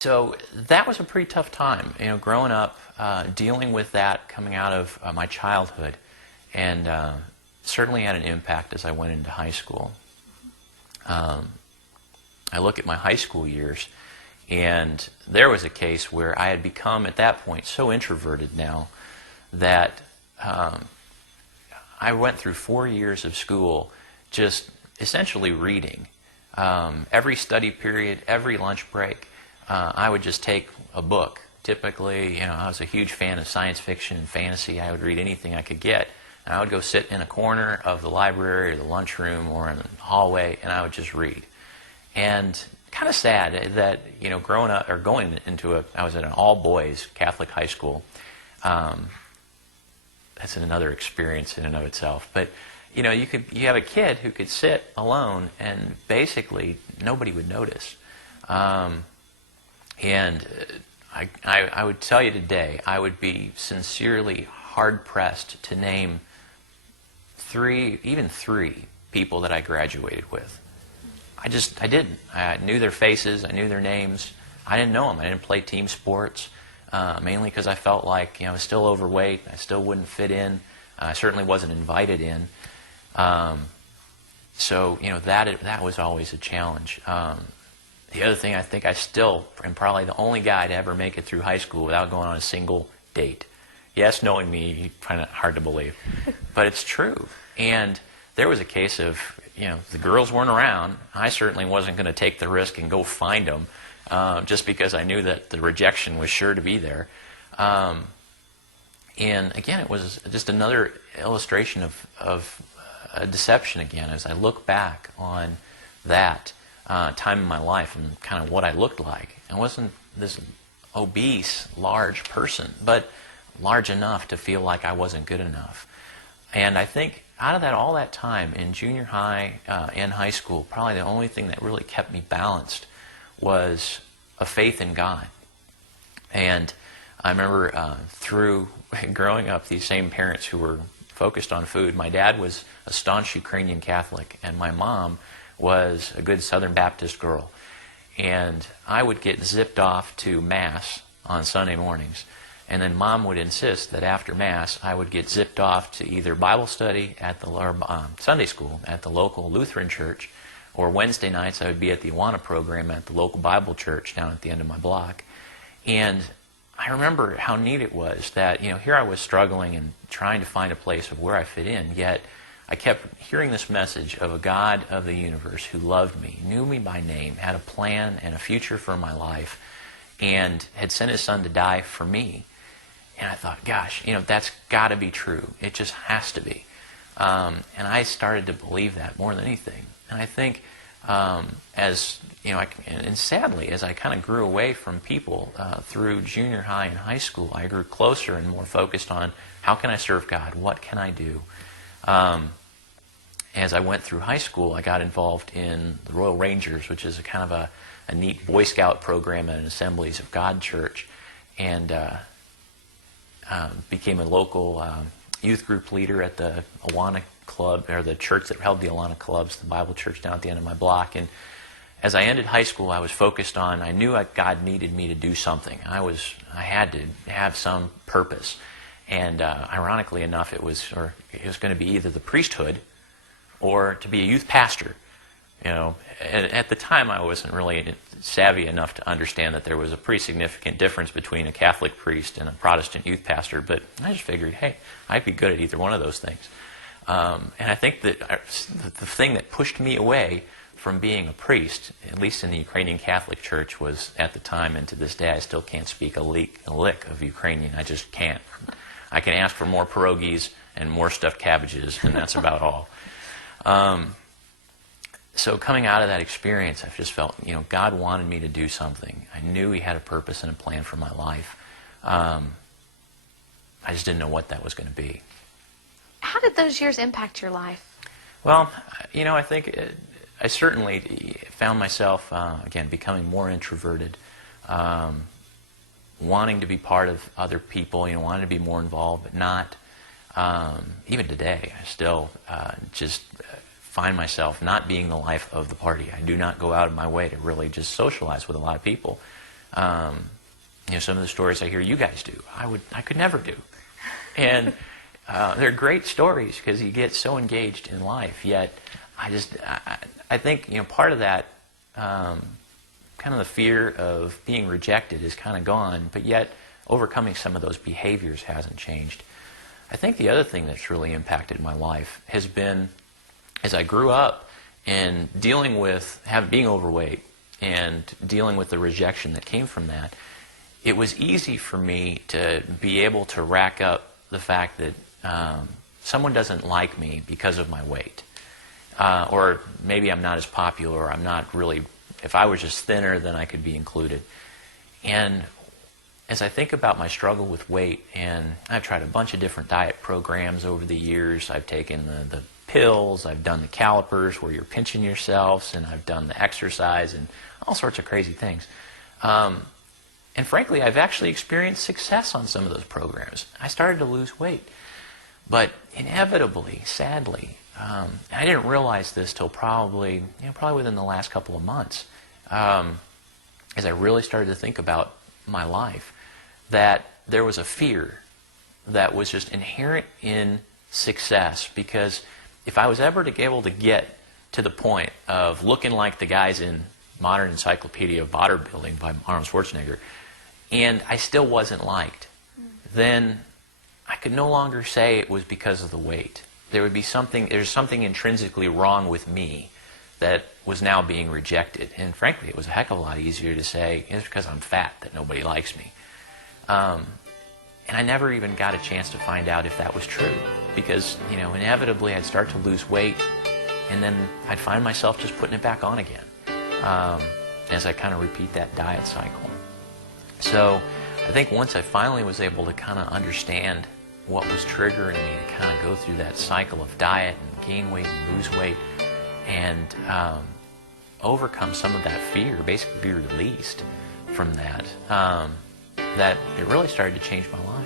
So that was a pretty tough time, growing up, dealing with that coming out of my childhood, and certainly had an impact as I went into high school. I look at my high school years, and there was a case where I had become, at that point, so introverted now that I went through 4 years of school just essentially reading. Every study period, every lunch break, I would just take a book. Typically, I was a huge fan of science fiction and fantasy. I would read anything I could get. And I would go sit in a corner of the library or the lunchroom or in the hallway, and I would just read. And kind of sad that, growing up, or going into I was in an all-boys Catholic high school. That's another experience in and of itself. But, you have a kid who could sit alone and basically nobody would notice. And I would tell you today, I would be sincerely hard-pressed to name even three people that I graduated with. I didn't. I knew their faces, I knew their names. I didn't know them. I didn't play team sports, mainly because I felt like I was still overweight. I still wouldn't fit in. I certainly wasn't invited in. So that was always a challenge. The other thing, I think I still am probably the only guy to ever make it through high school without going on a single date. Yes, knowing me, you find it hard to believe. But it's true. And there was a case of, the girls weren't around. I certainly wasn't going to take the risk and go find them just because I knew that the rejection was sure to be there. And again, it was just another illustration of a deception again as I look back on that time in my life and kind of what I looked like. I wasn't this obese, large person, but large enough to feel like I wasn't good enough. And I think out of all that time in junior high and high school, probably the only thing that really kept me balanced was a faith in God. And I remember through growing up, these same parents who were focused on food. My dad was a staunch Ukrainian Catholic, and my mom was a good Southern Baptist girl. And I would get zipped off to Mass on Sunday mornings. And then Mom would insist that after Mass, I would get zipped off to either Bible study or Sunday school at the local Lutheran church, or Wednesday nights I would be at the Awana program at the local Bible church down at the end of my block. And I remember how neat it was that, here I was struggling and trying to find a place of where I fit in, yet I kept hearing this message of a God of the universe who loved me, knew me by name, had a plan and a future for my life, and had sent His Son to die for me. And I thought, gosh, that's got to be true. It just has to be. And I started to believe that more than anything. And I think and sadly, as I kind of grew away from people through junior high and high school, I grew closer and more focused on how can I serve God? What can I do? As I went through high school, I got involved in the Royal Rangers, which is a kind of a neat Boy Scout program at an Assemblies of God church, and became a local youth group leader at the Awana Club, or the church that held the Awana Clubs, the Bible church down at the end of my block. And as I ended high school, I was focused on, I knew God needed me to do something. I had to have some purpose. And ironically enough, it was going to be either the priesthood or to be a youth pastor. At the time, I wasn't really savvy enough to understand that there was a pretty significant difference between a Catholic priest and a Protestant youth pastor, but I just figured, hey, I'd be good at either one of those things. And I think that the thing that pushed me away from being a priest, at least in the Ukrainian Catholic Church, was at the time, and to this day, I still can't speak a lick of Ukrainian. I just can't. I can ask for more pierogies and more stuffed cabbages, and that's about all. So coming out of that experience, I've just felt, God wanted me to do something. I knew He had a purpose and a plan for my life. I just didn't know what that was going to be. How did those years impact your life? Well, I think I certainly found myself, again, becoming more introverted, wanting to be part of other people, wanting to be more involved, but not. Even today, I still just find myself not being the life of the party. I do not go out of my way to really just socialize with a lot of people. Some of the stories I hear you guys do, I could never do. And they're great stories because you get so engaged in life. Yet, I think part of that, kind of the fear of being rejected is kind of gone. But yet, overcoming some of those behaviors hasn't changed. I think the other thing that's really impacted my life has been, as I grew up and dealing with being overweight and dealing with the rejection that came from that, it was easy for me to be able to rack up the fact that someone doesn't like me because of my weight. Or maybe I'm not as popular, or I'm not really, if I was just thinner, then I could be included. And as I think about my struggle with weight, and I've tried a bunch of different diet programs over the years. I've taken the pills, I've done the calipers where you're pinching yourselves, and I've done the exercise and all sorts of crazy things. And frankly, I've actually experienced success on some of those programs. I started to lose weight. But inevitably, sadly, I didn't realize this till probably within the last couple of months, as I really started to think about my life, that there was a fear that was just inherent in success. Because if I was ever to be able to get to the point of looking like the guys in Modern Encyclopedia of Bodybuilding by Arnold Schwarzenegger, and I still wasn't liked, then I could no longer say it was because of the weight. There's something intrinsically wrong with me that was now being rejected. And frankly, it was a heck of a lot easier to say, it's because I'm fat that nobody likes me. And I never even got a chance to find out if that was true. Because, inevitably I'd start to lose weight, and then I'd find myself just putting it back on again, as I kind of repeat that diet cycle. So I think once I finally was able to kind of understand what was triggering me to kind of go through that cycle of diet and gain weight and lose weight, and overcome some of that fear, basically be released from that, that it really started to change my life.